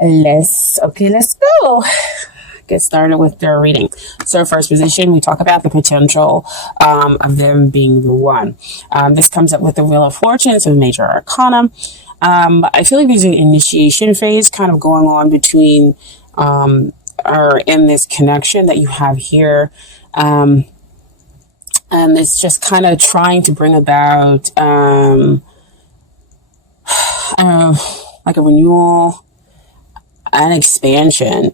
Let's go. Get started with their reading. So first position, we talk about the potential of them being the one. This comes up with the Wheel of Fortune, so major arcana. I feel like there's an initiation phase kind of going on between or in this connection that you have here. And it's just kind of trying to bring about like a renewal, an expansion,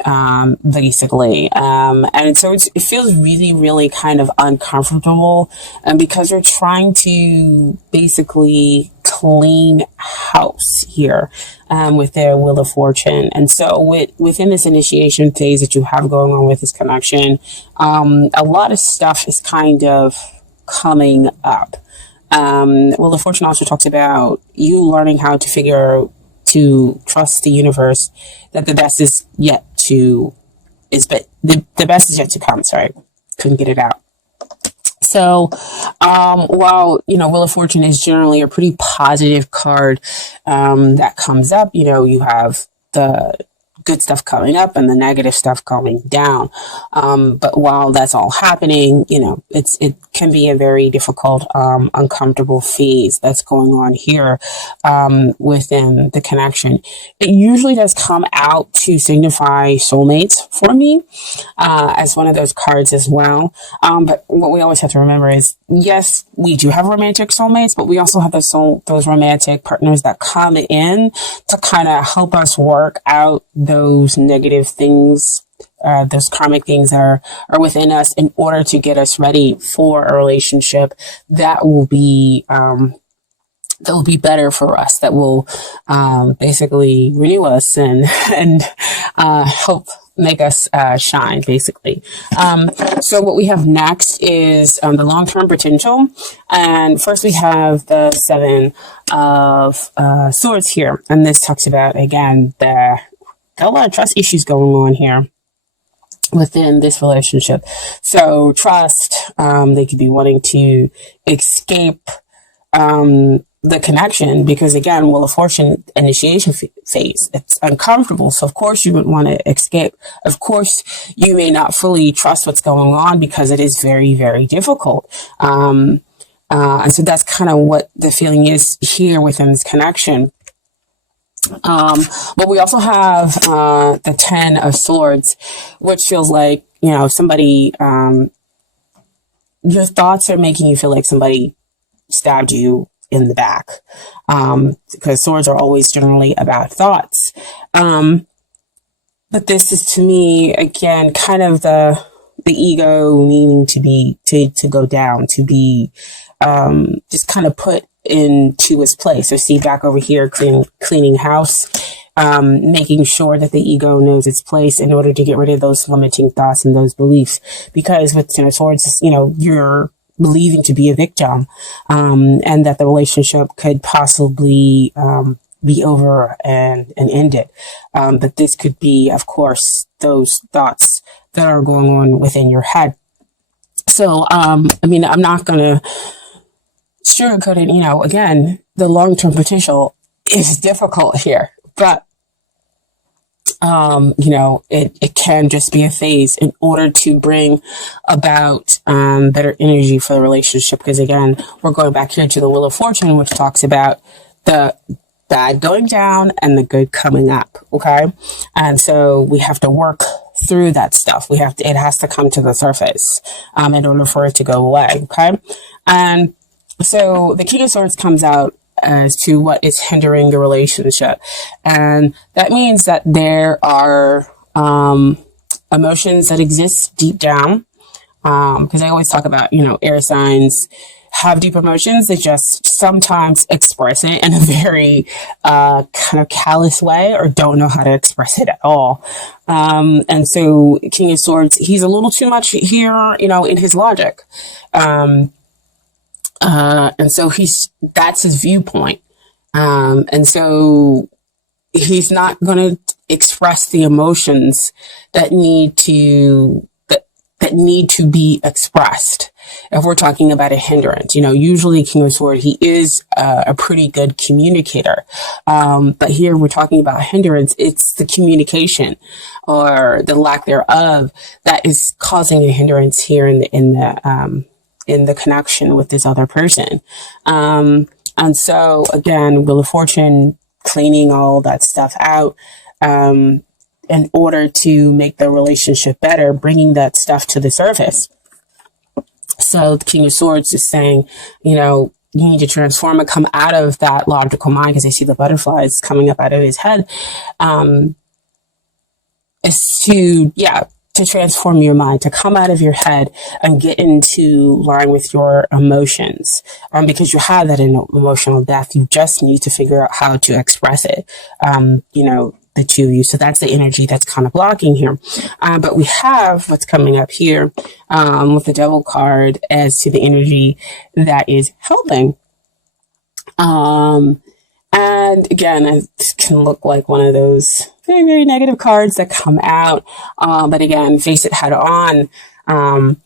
basically. And so it feels really, really kind of uncomfortable. And because we're trying to basically clean house here, with their Wheel of Fortune. And so within this initiation phase that you have going on with this connection, a lot of stuff is kind of coming up. Wheel of Fortune also talks about you learning how to trust the universe, that the best is yet to the best is yet to come. Sorry, couldn't get it out. So while Wheel of Fortune is generally a pretty positive card that comes up, you have the good stuff coming up and the negative stuff coming down. But while that's all happening, it can be a very difficult, uncomfortable phase that's going on here within the connection. It usually does come out to signify soulmates for me as one of those cards as well. But what we always have to remember is, yes, we do have romantic soulmates, but we also have those romantic partners that come in to kind of help us work out those negative things, those karmic things that are within us, in order to get us ready for a relationship that will be better for us, that will basically renew us and help make us shine, basically. So what we have next is the long-term potential. And first we have the Seven of Swords here. And this talks about, again, got a lot of trust issues going on here within this relationship. So trust, they could be wanting to escape the connection, because again, Wheel of Fortune, initiation phase, it's uncomfortable. So of course you would want to escape. Of course you may not fully trust what's going on because it is very, very difficult. And so that's kind of what the feeling is here within this connection. But we also have the Ten of Swords, which feels like, somebody, your thoughts are making you feel like somebody stabbed you in the back, because swords are always generally about thoughts. But this is, to me, again, kind of the ego needing to go down, to be just kind of put into its place. So see, back over here, cleaning house, making sure that the ego knows its place in order to get rid of those limiting thoughts and those beliefs. Because with Ten of Swords, you're believing to be a victim, and that the relationship could possibly be over and ended. But this could be, of course, those thoughts that are going on within your head. So, I'm not going to sugarcoat it. Again, the long-term potential is difficult here, but it can just be a phase in order to bring about better energy for the relationship. Because again, we're going back here to the Wheel of Fortune, which talks about the bad going down and the good coming up. Okay. And so we have to work through that stuff. It has to come to the surface in order for it to go away. Okay. And so the King of Swords comes out as to what is hindering the relationship. And that means that there are emotions that exist deep down. Because I always talk about, air signs have deep emotions. They just sometimes express it in a very kind of callous way, or don't know how to express it at all. And so King of Swords, he's a little too much here, in his logic. And so that's his viewpoint. And so he's not going to express the emotions that need that need to be expressed. If we're talking about a hindrance, usually King of Swords, he is a pretty good communicator. But here we're talking about hindrance. It's the communication or the lack thereof that is causing a hindrance here in the connection with this other person. And so again, Wheel of Fortune, cleaning all that stuff out, in order to make the relationship better, bringing that stuff to the surface. So the King of Swords is saying, you need to transform and come out of that logical mind, because I see the butterflies coming up out of his head, is to transform your mind, to come out of your head and get into line with your emotions. Because you have that emotional depth. You just need to figure out how to express it. The two of you. So that's the energy that's kind of blocking here. But we have what's coming up here with the Devil card as to the energy that is helping. And again, it can look like one of those very, very negative cards that come out. But again, face it head on. And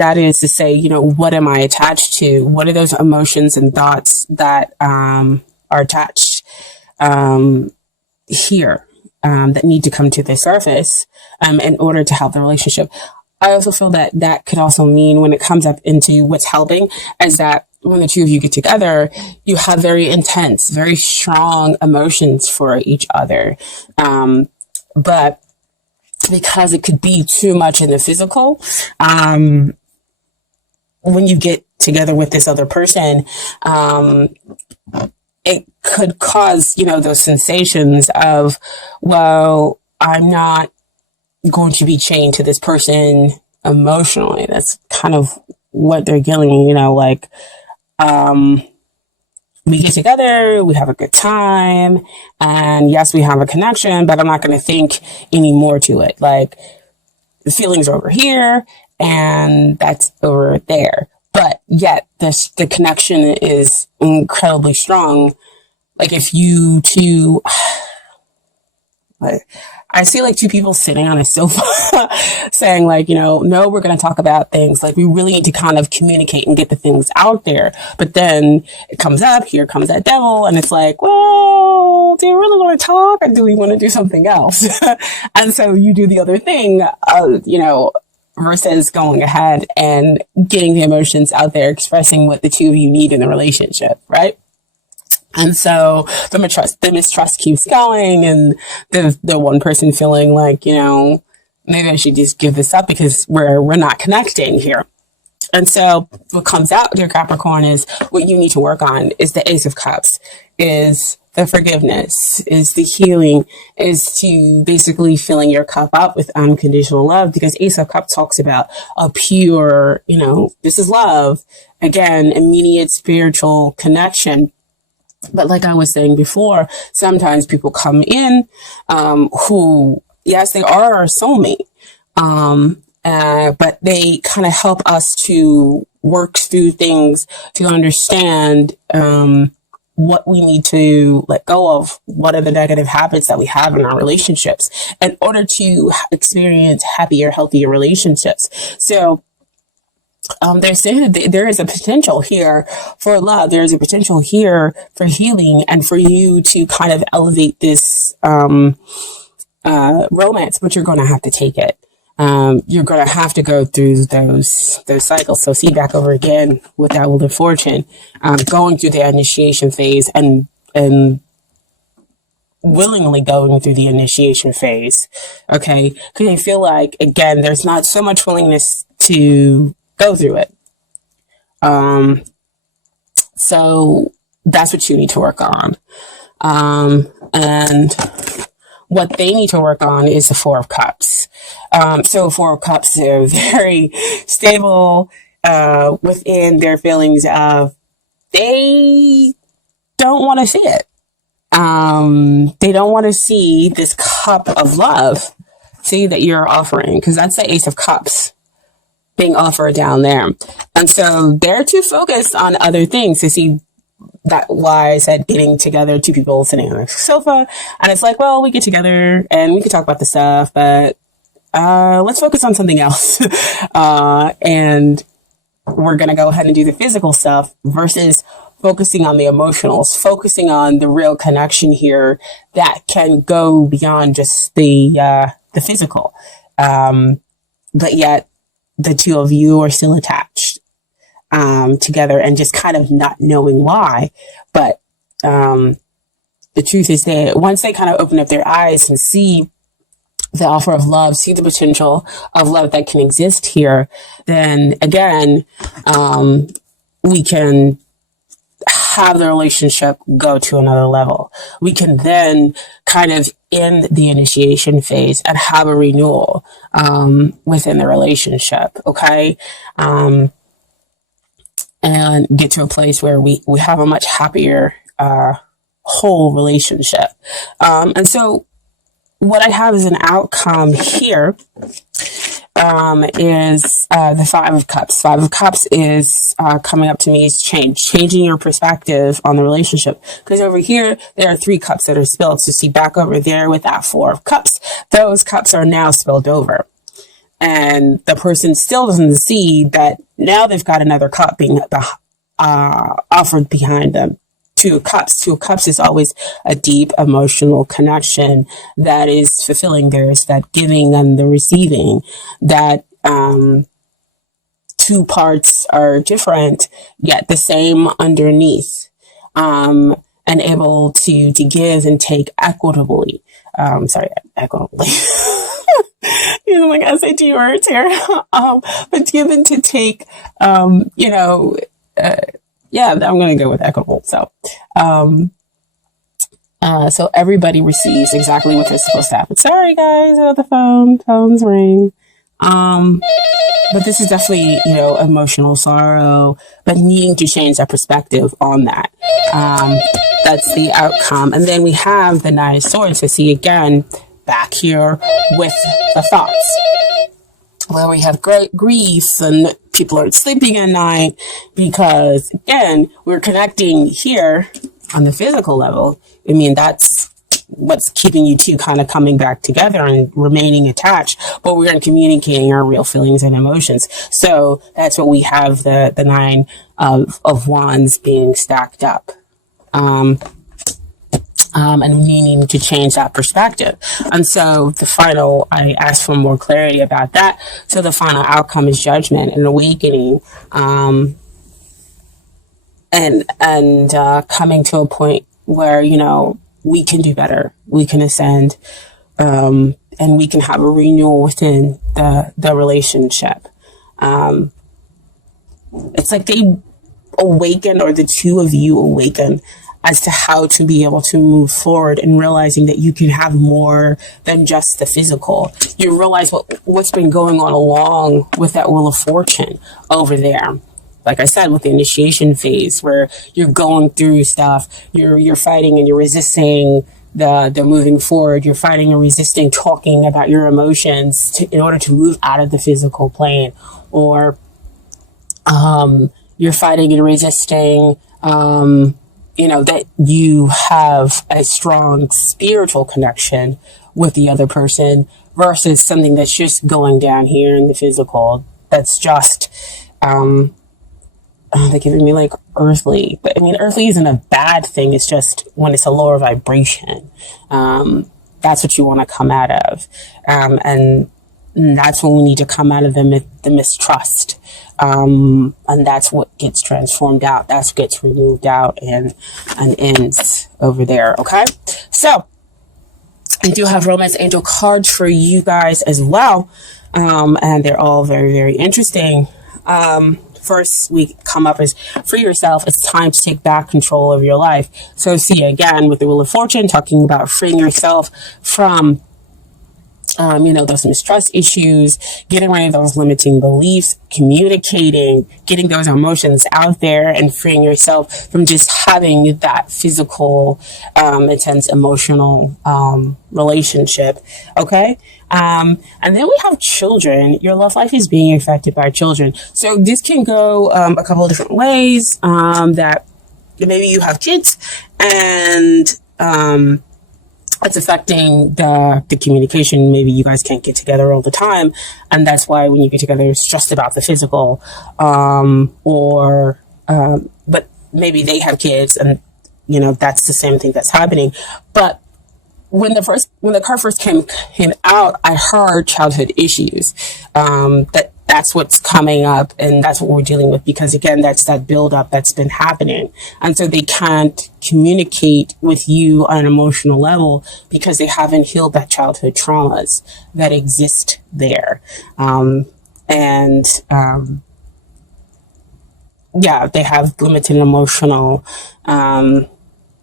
that is to say, what am I attached to? What are those emotions and thoughts that are attached here that need to come to the surface in order to help the relationship? I also feel that could also mean, when it comes up into what's helping, is that when the two of you get together, you have very intense, very strong emotions for each other. But because it could be too much in the physical, when you get together with this other person, it could cause, those sensations of, well, I'm not going to be chained to this person emotionally. That's kind of what they're getting, we get together, we have a good time, and yes, we have a connection, but I'm not going to think any more to it. Like, the feelings are over here and that's over there. But yet the connection is incredibly strong. Like, if you two, I see like two people sitting on a sofa saying like, no, we're going to talk about things. Like, we really need to kind of communicate and get the things out there. But then it comes up, here comes that devil, and it's like, well, do you really want to talk, or do we want to do something else? And so you do the other thing, versus going ahead and getting the emotions out there, expressing what the two of you need in the relationship, right? And so the mistrust keeps going, and the one person feeling like, maybe I should just give this up because we're not connecting here. And so what comes out, dear Capricorn, is what you need to work on is the Ace of Cups, is the forgiveness, is the healing, is to basically filling your cup up with unconditional love, because Ace of Cups talks about a pure, this is love. Again, immediate spiritual connection. But like I was saying before, sometimes people come in who, yes, they are our soulmate, but they kind of help us to work through things, to understand what we need to let go of, what are the negative habits that we have in our relationships in order to experience happier, healthier relationships. So there is a potential here for love. There's a potential here for healing and for you to kind of elevate this romance, but you're going to have to take it. You're going to have to go through those cycles. So see, back over again with that Wheel of Fortune, going through the initiation phase and willingly going through the initiation phase. Okay. Because I feel like, again, there's not so much willingness to go through it. So that's what you need to work on. And what they need to work on is the Four of Cups. So Four of Cups are very stable, within their feelings of they don't want to see it. They don't want to see this cup of love, that you're offering, because that's the Ace of Cups being offered down there. And so they're too focused on other things to see that. Why I said getting together, two people sitting on a sofa, and it's like, well, we get together and we can talk about the stuff, but let's focus on something else. And we're going to go ahead and do the physical stuff versus focusing on the emotionals, focusing on the real connection here that can go beyond just the physical. But yet the two of you are still attached, together and just kind of not knowing why. But, the truth is that once they kind of open up their eyes and see the offer of love, see the potential of love that can exist here, then again, we can have the relationship go to another level. We can then kind of end the initiation phase and have a renewal, within the relationship. Okay. And get to a place where we have a much happier, whole relationship. And so what I have as an outcome here, is the Five of Cups. Five of Cups is coming up to me is changing your perspective on the relationship. Because over here, there are 3 cups that are spilled. So see back over there with that 4 of Cups, those cups are now spilled over. And the person still doesn't see that now they've got another cup being offered behind them. 2 of Cups. 2 of Cups is always a deep emotional connection that is fulfilling. There's that giving and the receiving. That 2 parts are different, yet the same underneath, and able to give and take equitably. Equitably. Using like SAT words here. But give and to take, yeah, I'm going to go with equitable. So, so everybody receives exactly what they're supposed to happen. Sorry, guys, about the phones ring. But this is definitely, emotional sorrow, but needing to change that perspective on that. That's the outcome. And then we have the Nine of Swords. So see again, back here with the thoughts, where we have great grief and people aren't sleeping at night because, again, we're connecting here on the physical level. I mean, that's what's keeping you two kind of coming back together and remaining attached, but we're communicating our real feelings and emotions. So that's what we have the Nine of Wands being stacked up. And needing to change that perspective. And so I asked for more clarity about that. So the final outcome is judgment and awakening, and coming to a point where, we can do better, we can ascend, and we can have a renewal within the relationship. It's like they awaken, or the two of you awaken as to how to be able to move forward, and realizing that you can have more than just the physical. You realize what's been going on along with that Wheel of Fortune over there. Like I said, with the initiation phase, where you're going through stuff, you're fighting and you're resisting the moving forward. You're fighting and resisting talking about your emotions in order to move out of the physical plane, or you're fighting and resisting that you have a strong spiritual connection with the other person versus something that's just going down here in the physical. That's just, they're giving me like earthly, but I mean, earthly isn't a bad thing. It's just when it's a lower vibration, that's what you want to come out of. And that's when we need to come out of the mistrust. And that's what gets transformed out. That's what gets removed out and ends over there. Okay. So I do have romance angel cards for you guys as well. And they're all very, very interesting. First we come up as free yourself. It's time to take back control of your life. So see again with the Wheel of Fortune, talking about freeing yourself from those mistrust issues, getting rid of those limiting beliefs, communicating, getting those emotions out there, and freeing yourself from just having that physical, intense emotional, relationship. Okay. And then we have children. Your love life is being affected by children. So this can go, a couple of different ways, that maybe you have kids and, it's affecting the communication. Maybe you guys can't get together all the time, and that's why when you get together, it's just about the physical, but maybe they have kids, and that's the same thing that's happening. But when the card first came out, I heard childhood issues. That's what's coming up, and that's what we're dealing with, because again, that's that buildup that's been happening, and so they can't communicate with you on an emotional level because they haven't healed that childhood traumas that exist there, yeah, they have limited emotional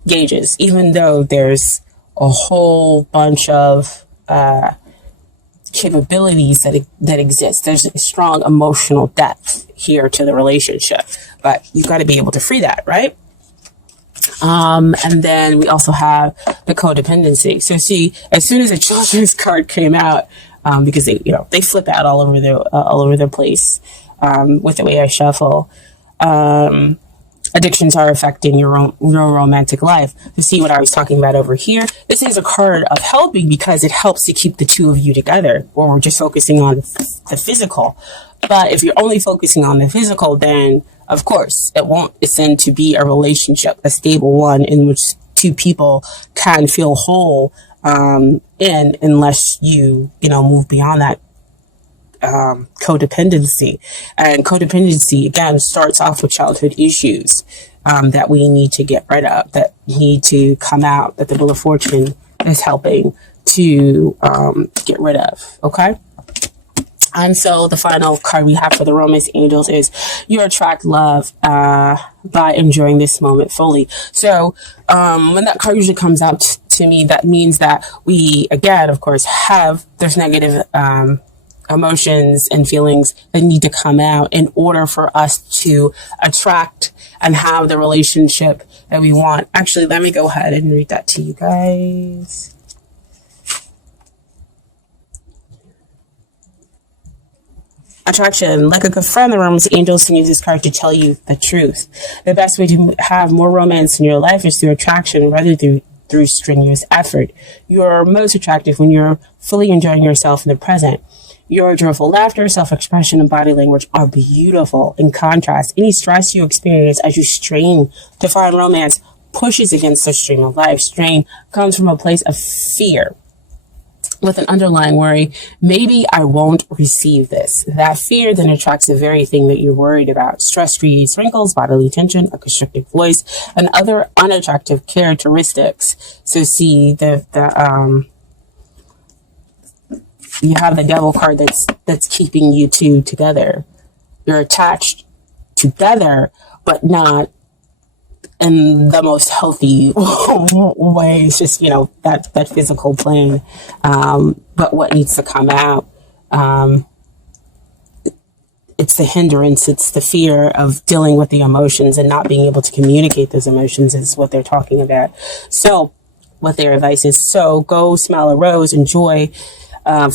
gauges, even though there's a whole bunch of capabilities that exist. There's a strong emotional depth here to the relationship, but you've got to be able to free that, right? And then we also have the codependency. So see, as soon as the children's card came out, because they flip out all over the place with the way I shuffle. Addictions are affecting your romantic life. To see what I was talking about over here, this is a card of helping because it helps to keep the two of you together, or we're just focusing on the physical. But if you're only focusing on the physical, then of course it won't ascend to be a relationship, a stable one in which two people can feel whole unless you move beyond that codependency. And codependency again starts off with childhood issues that we need to get rid of, that need to come out, that the Wheel of Fortune is helping to get rid of. Okay. And so the final card we have for the Romance Angels is you attract love by enjoying this moment fully. So when that card usually comes out to me, that means that we, again, of course, there's negative emotions and feelings that need to come out in order for us to attract and have the relationship that we want. Actually, let me go ahead and read that to you guys. Attraction. Like a good friend, the Romance Angels can use this card to tell you the truth. The best way to have more romance in your life is through attraction rather through strenuous effort. You are most attractive when you're fully enjoying yourself in the present. Your joyful laughter, self-expression, and body language are beautiful. In contrast, any stress you experience as you strain to find romance pushes against the stream of life. Strain comes from a place of fear with an underlying worry. Maybe I won't receive this. That fear then attracts the very thing that you're worried about. Stress creates wrinkles, bodily tension, a constricted voice, and other unattractive characteristics. So see, you have the Devil card that's keeping you two together. You're attached together, but not in the most healthy way. It's just, that physical plane. But what needs to come out, it's the hindrance, it's the fear of dealing with the emotions and not being able to communicate those emotions is what they're talking about. So what their advice is, so go smell a rose,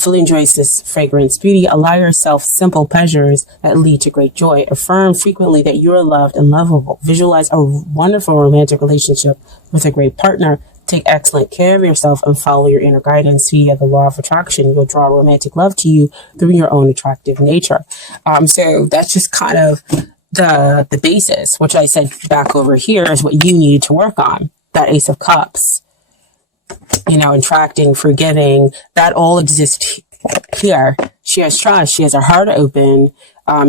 fully enjoys this fragrance beauty. Allow yourself simple pleasures that lead to great joy. Affirm frequently that you are loved and lovable. Visualize a wonderful romantic relationship with a great partner. Take excellent care of yourself and follow your inner guidance via the law of attraction. You'll draw romantic love to you through your own attractive nature. So that's just kind of the basis, which I said back over here is what you need to work on. That Ace of Cups. Attracting, forgiving, that all exists here. She has trust. She has her heart open.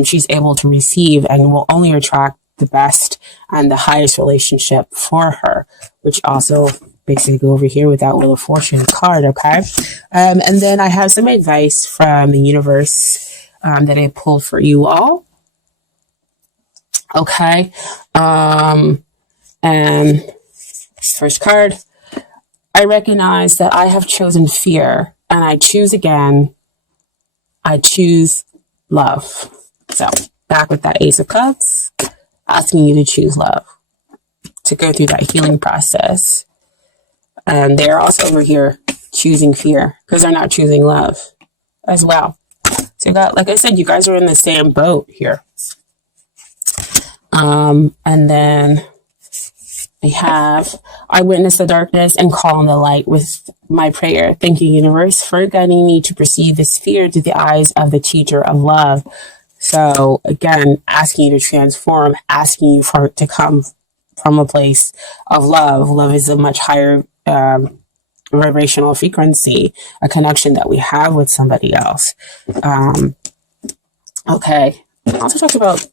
She's able to receive and will only attract the best and the highest relationship for her, which also basically go over here with that Wheel of Fortune card, okay? And then I have some advice from the universe that I pulled for you all. Okay. And first card. I recognize that I have chosen fear and I choose again. I choose love. So back with that Ace of Cups, asking you to choose love, to go through that healing process. And they're also over here choosing fear because they're not choosing love as well. So like I said, you guys are in the same boat here. And then We have, I witness the darkness and call on the light with my prayer. Thank you, universe, for guiding me to perceive this fear through the eyes of the teacher of love. So again, asking you to transform, asking you for it to come from a place of love. Love is a much higher vibrational frequency, a connection that we have with somebody else. Okay. I also talked about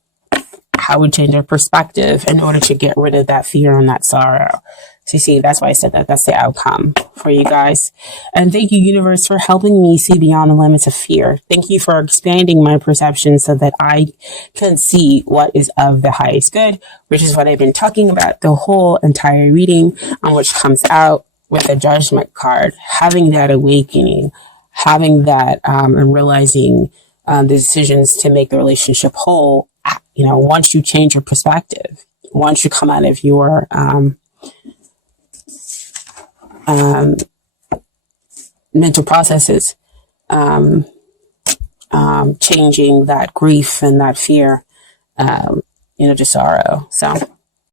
how we change our perspective in order to get rid of that fear and that sorrow. So you see, that's why I said that. That's the outcome for you guys. And thank you, universe, for helping me see beyond the limits of fear. Thank you for expanding my perception so that I can see what is of the highest good, which is what I've been talking about the whole entire reading, on which comes out with a judgment card, having that awakening, having that and realizing the decisions to make the relationship whole. You know, once you change your perspective, once you come out of your mental processes, changing that grief and that fear, to sorrow. So